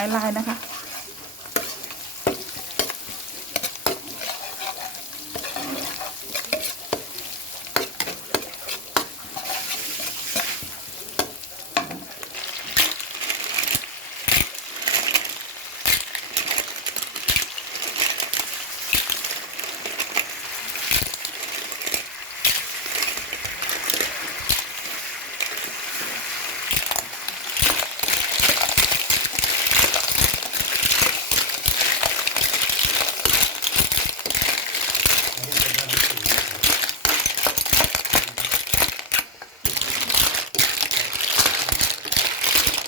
อยลายนะคะ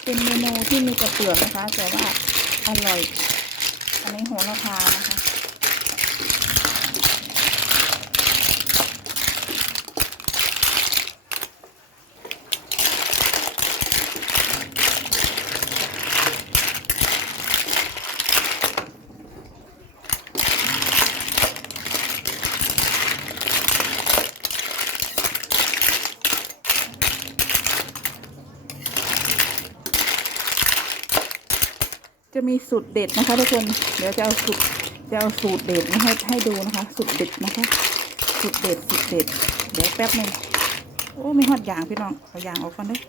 เป็นเมนูที่มีกระเปลือกนะคะ แต่ว่าอร่อยอันนี้โหระพานะคะ จะมีสูตรเด็ดนะคะทุกคนเดี๋ยวจะเอาสูตรจะเอาสูตรเด็ดมาให้ให้ดูนะคะสูตรเด็ดนะคะสูตรเด็ดสูตรเด็ดเดี๋ยวแป๊บหนึงโอ้ไม่ฮอดยางพี่น้องเอายางออกก่อนด้วย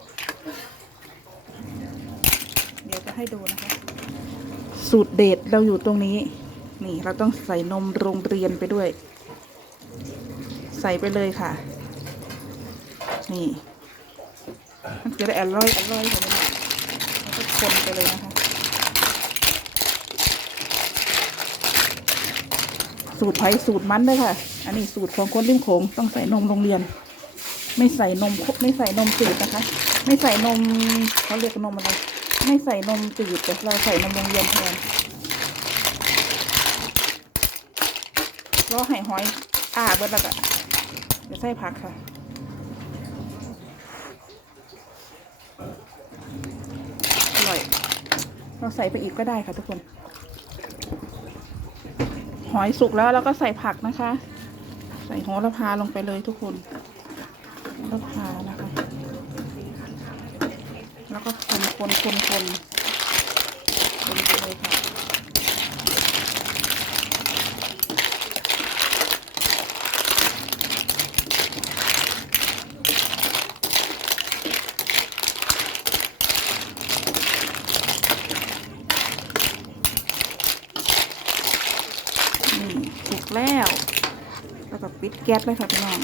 เดี๋ยวจะให้ดูนะคะ สูตรเด็ดเราอยู่ตรงนี้ นี่เราต้องใส่นมโรงเรียนไปด้วย ใส่ไปเลยค่ะ นี่มันจะได้อร่อยอร่อยเลยนะแล้วก็คนไปเลยนะคะ สูตรไผ่สูตรมันเลยค่ะ อันนี้สูตรของคนริมโขงต้องใส่นมโรงเรียน ไม่ใส่นมคไม่ใส่นมจืดนะคะ ไม่ใส่นมเขาเรียกนมอะไร ไม่ใส่นมจืดแต่เราใส่นมโรงเรียนแทนรอให้หอยอ่าเบิดแล้วก็จะใส่ผักค่ะอร่อยเราใส่ไปอีกก็ได้ค่ะทุกคน หอยสุกแล้วเราก็ใส่ผักนะคะ ใส่โหระพาลงไปเลยทุกคนโหระพานะคะ แล้วก็คนคนคนคนคนไปเลยค่ะ นี่ถูกแล้ว แล้วก็ปิดแก๊สเลยค่ะพี่น้อง